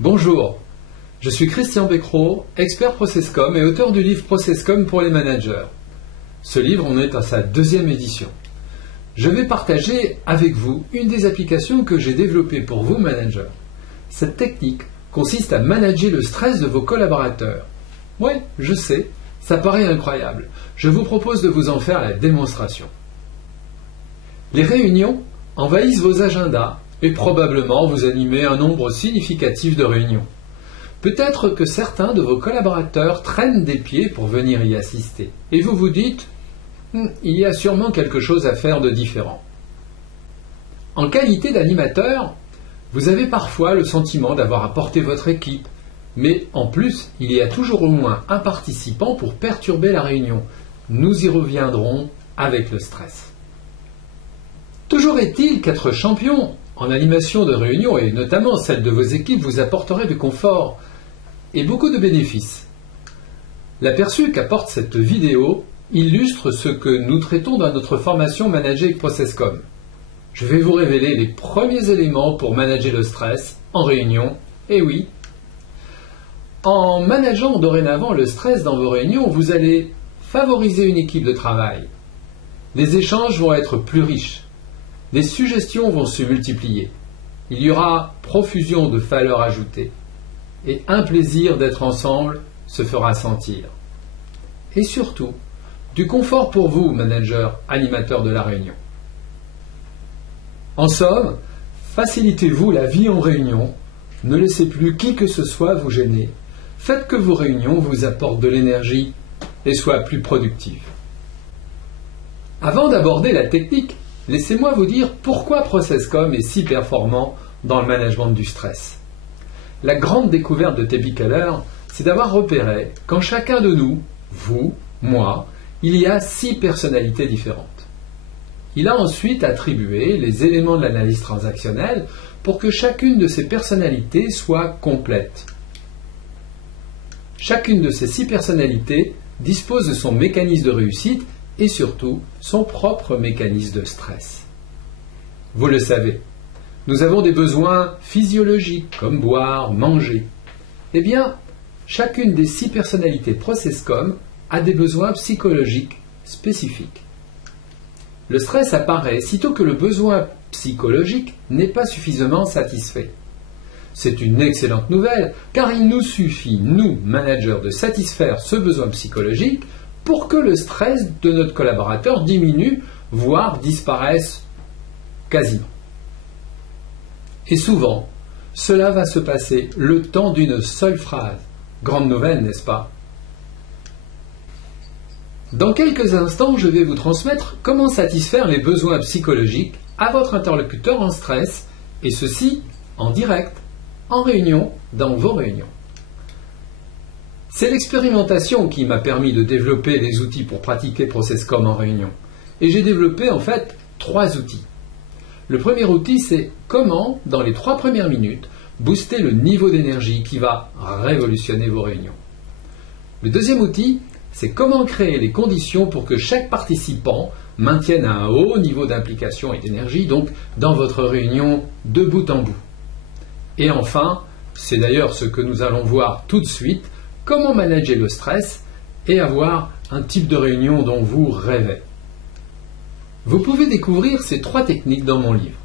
Bonjour, je suis Christian Becquerot, expert ProcessCom et auteur du livre ProcessCom pour les managers. Ce livre en est à sa deuxième édition. Je vais partager avec vous une des applications que j'ai développées pour vous managers. Cette technique consiste à manager le stress de vos collaborateurs. Ouais, je sais, ça paraît incroyable. Je vous propose de vous en faire la démonstration. Les réunions envahissent vos agendas et probablement vous animez un nombre significatif de réunions. Peut-être que certains de vos collaborateurs traînent des pieds pour venir y assister. Et vous vous dites, il y a sûrement quelque chose à faire de différent. En qualité d'animateur, vous avez parfois le sentiment d'avoir apporté votre équipe, mais en plus, il y a toujours au moins un participant pour perturber la réunion. Nous y reviendrons avec le stress. Toujours est-il qu'être champion en animation de réunion, et notamment celle de vos équipes, vous apporterait du confort et beaucoup de bénéfices. L'aperçu qu'apporte cette vidéo illustre ce que nous traitons dans notre formation Manager avec ProcessCom. Je vais vous révéler les premiers éléments pour manager le stress en réunion, et oui. En manageant dorénavant le stress dans vos réunions, vous allez favoriser une équipe de travail. Les échanges vont être plus riches. Les suggestions vont se multiplier. Il y aura profusion de valeur ajoutée. Et un plaisir d'être ensemble se fera sentir. Et surtout, du confort pour vous, managers, animateurs de la réunion. En somme, facilitez-vous la vie en réunion. Ne laissez plus qui que ce soit vous gêner. Faites que vos réunions vous apportent de l'énergie et soient plus productives. Avant d'aborder la technique, laissez-moi vous dire pourquoi ProcessCom est si performant dans le management du stress. La grande découverte de Debbie Keller, c'est d'avoir repéré qu'en chacun de nous, vous, moi, il y a 6 personnalités différentes. Il a ensuite attribué les éléments de l'analyse transactionnelle pour que chacune de ces personnalités soit complète. Chacune de ces 6 personnalités dispose de son mécanisme de réussite et surtout son propre mécanisme de stress. Vous le savez, nous avons des besoins physiologiques comme boire, manger. Eh bien, chacune des 6 personnalités ProcessCom a des besoins psychologiques spécifiques. Le stress apparaît sitôt que le besoin psychologique n'est pas suffisamment satisfait. C'est une excellente nouvelle car il nous suffit, nous, managers, de satisfaire ce besoin psychologique pour que le stress de notre collaborateur diminue, voire disparaisse quasiment. Et souvent, cela va se passer le temps d'une seule phrase. Grande nouvelle, n'est-ce pas? Dans quelques instants, je vais vous transmettre comment satisfaire les besoins psychologiques à votre interlocuteur en stress, et ceci en direct, en réunion, dans vos réunions. C'est l'expérimentation qui m'a permis de développer les outils pour pratiquer ProcessCom en réunion. Et j'ai développé en fait 3 outils. Le premier outil, c'est comment, dans les 3 premières minutes, booster le niveau d'énergie qui va révolutionner vos réunions. Le deuxième outil, c'est comment créer les conditions pour que chaque participant maintienne un haut niveau d'implication et d'énergie, donc dans votre réunion de bout en bout. Et enfin, c'est d'ailleurs ce que nous allons voir tout de suite, comment manager le stress et avoir un type de réunion dont vous rêvez. Vous pouvez découvrir ces 3 techniques dans mon livre.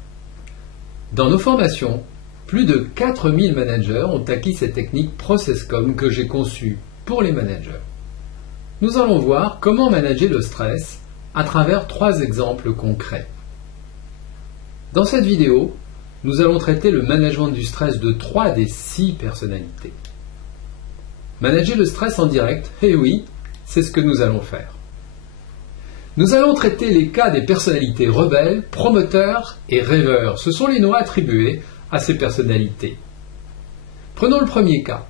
Dans nos formations, plus de 4000 managers ont acquis ces techniques ProcessCom que j'ai conçues pour les managers. Nous allons voir comment manager le stress à travers 3 exemples concrets. Dans cette vidéo, nous allons traiter le management du stress de 3 des 6 personnalités. Manager le stress en direct, eh oui, c'est ce que nous allons faire. Nous allons traiter les cas des personnalités rebelles, promoteurs et rêveurs. Ce sont les noms attribués à ces personnalités. Prenons le premier cas.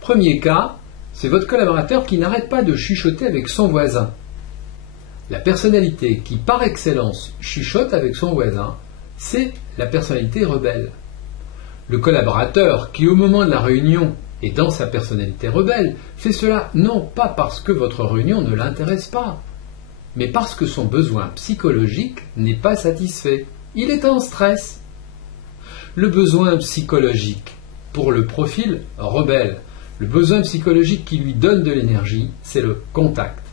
Premier cas, c'est votre collaborateur qui n'arrête pas de chuchoter avec son voisin. La personnalité qui par excellence chuchote avec son voisin, c'est la personnalité rebelle. Le collaborateur qui au moment de la réunion est dans sa personnalité rebelle fait cela non pas parce que votre réunion ne l'intéresse pas, mais parce que son besoin psychologique n'est pas satisfait. Il est en stress. Le besoin psychologique, Pour le profil rebelle, le besoin psychologique qui lui donne de l'énergie, c'est le contact.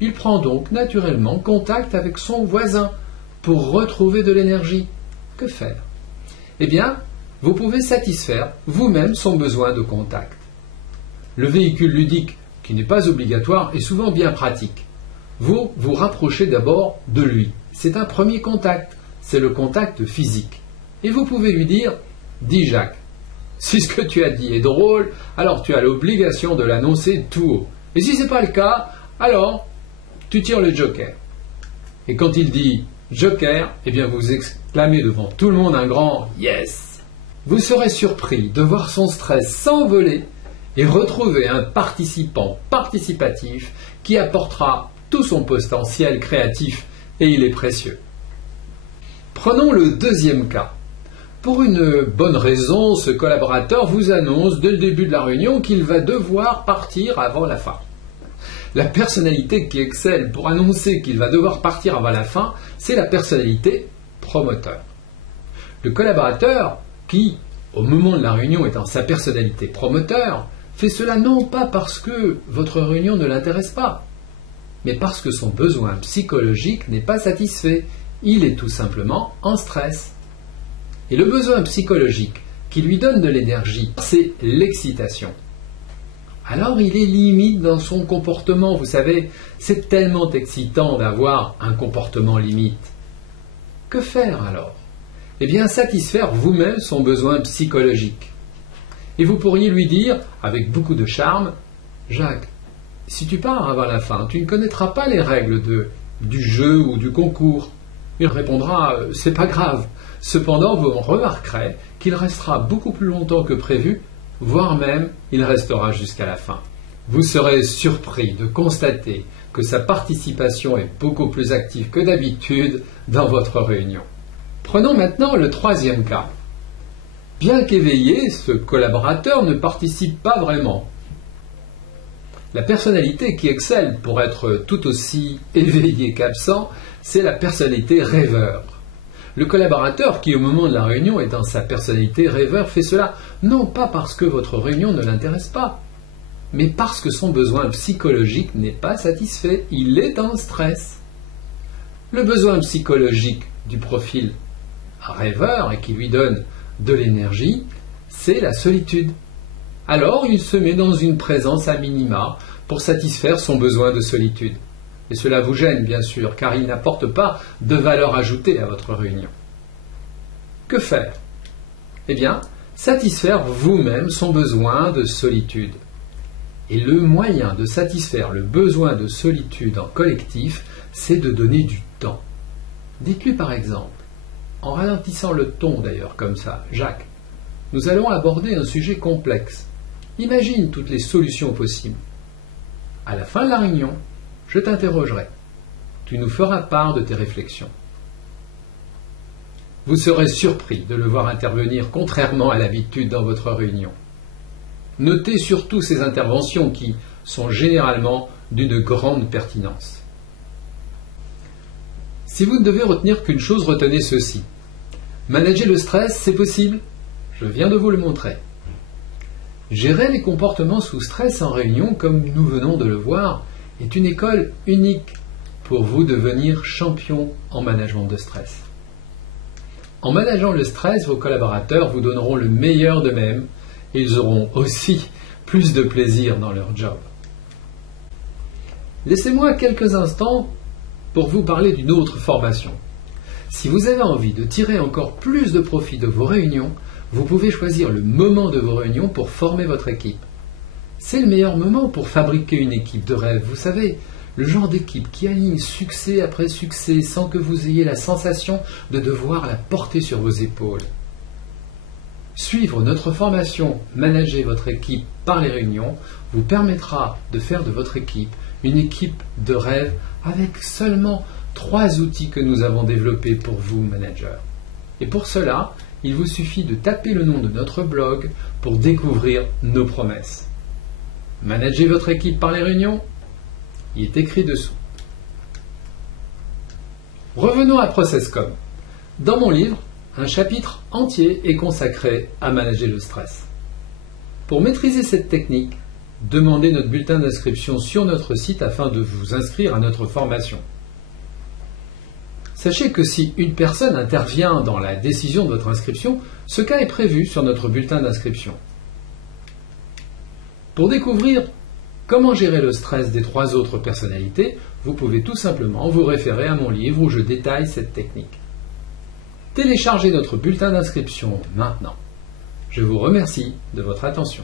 Il prend donc naturellement contact avec son voisin pour retrouver de l'énergie. Que faire? Eh bien, vous pouvez satisfaire vous-même son besoin de contact. Le véhicule ludique, qui n'est pas obligatoire, est souvent bien pratique. Vous vous rapprochez d'abord de lui. C'est un premier contact, c'est le contact physique. Et vous pouvez lui dire « Dis Jacques, si ce que tu as dit est drôle, alors tu as l'obligation de l'annoncer tout haut. Et si ce n'est pas le cas, alors tu tires le joker. » Et quand il dit « joker », eh bien vous exclamez devant tout le monde un grand « yes ». Vous serez surpris de voir son stress s'envoler et retrouver un participant participatif qui apportera tout son potentiel créatif, et il est précieux. Prenons le deuxième cas. Pour une bonne raison, ce collaborateur vous annonce dès le début de la réunion qu'il va devoir partir avant la fin. La personnalité qui excelle pour annoncer qu'il va devoir partir avant la fin, c'est la personnalité promoteur. Le collaborateur qui, au moment de la réunion étant sa personnalité promoteur, fait cela non pas parce que votre réunion ne l'intéresse pas, mais parce que son besoin psychologique n'est pas satisfait. Il est tout simplement en stress. Et le besoin psychologique qui lui donne de l'énergie, c'est l'excitation. Alors il est limite dans son comportement. Vous savez, c'est tellement excitant d'avoir un comportement limite. Que faire alors? Eh bien, satisfaire vous-même son besoin psychologique. Et vous pourriez lui dire, avec beaucoup de charme, « Jacques, si tu pars avant la fin, tu ne connaîtras pas les règles du jeu ou du concours. » Il répondra « C'est pas grave. Cependant, vous remarquerez qu'il restera beaucoup plus longtemps que prévu, voire même il restera jusqu'à la fin. » Vous serez surpris de constater que sa participation est beaucoup plus active que d'habitude dans votre réunion. Prenons maintenant le troisième cas. Bien qu'éveillé, ce collaborateur ne participe pas vraiment. La personnalité qui excelle pour être tout aussi éveillé qu'absent, c'est la personnalité rêveur. Le collaborateur qui, au moment de la réunion, est dans sa personnalité rêveur, fait cela non pas parce que votre réunion ne l'intéresse pas, mais parce que son besoin psychologique n'est pas satisfait. Il est en stress. Le besoin psychologique du profil rêveur et qui lui donne de l'énergie, c'est la solitude. Alors il se met dans une présence à minima pour satisfaire son besoin de solitude. Et cela vous gêne bien sûr, car il n'apporte pas de valeur ajoutée à votre réunion. Que faire? Eh bien, satisfaire vous-même son besoin de solitude. Et le moyen de satisfaire le besoin de solitude en collectif, c'est de donner du temps. Dites-lui par exemple, en ralentissant le ton d'ailleurs comme ça, « Jacques, nous allons aborder un sujet complexe. Imagine toutes les solutions possibles. À la fin de la réunion, je t'interrogerai. Tu nous feras part de tes réflexions. » Vous serez surpris de le voir intervenir contrairement à l'habitude dans votre réunion. Notez surtout ces interventions qui sont généralement d'une grande pertinence. Si vous ne devez retenir qu'une chose, retenez ceci. Manager le stress, c'est possible. Je viens de vous le montrer. Gérer les comportements sous stress en réunion, comme nous venons de le voir, est une école unique pour vous devenir champion en management de stress. En manageant le stress, vos collaborateurs vous donneront le meilleur d'eux-mêmes et ils auront aussi plus de plaisir dans leur job. Laissez-moi quelques instants pour vous parler d'une autre formation. Si vous avez envie de tirer encore plus de profit de vos réunions, vous pouvez choisir le moment de vos réunions pour former votre équipe. C'est le meilleur moment pour fabriquer une équipe de rêve. Vous savez, le genre d'équipe qui aligne succès après succès sans que vous ayez la sensation de devoir la porter sur vos épaules. Suivre notre formation « Manager votre équipe par les réunions » vous permettra de faire de votre équipe une équipe de rêve avec seulement 3 outils que nous avons développés pour vous, managers. Et pour cela, il vous suffit de taper le nom de notre blog pour découvrir nos promesses. Manager votre équipe par les réunions, il est écrit dessous. Revenons à ProcessCom. Dans mon livre, un chapitre entier est consacré à manager le stress. Pour maîtriser cette technique, demandez notre bulletin d'inscription sur notre site afin de vous inscrire à notre formation. Sachez que si une personne intervient dans la décision de votre inscription, ce cas est prévu sur notre bulletin d'inscription. Pour découvrir comment gérer le stress des 3 autres personnalités, vous pouvez tout simplement vous référer à mon livre où je détaille cette technique. Téléchargez notre bulletin d'inscription maintenant. Je vous remercie de votre attention.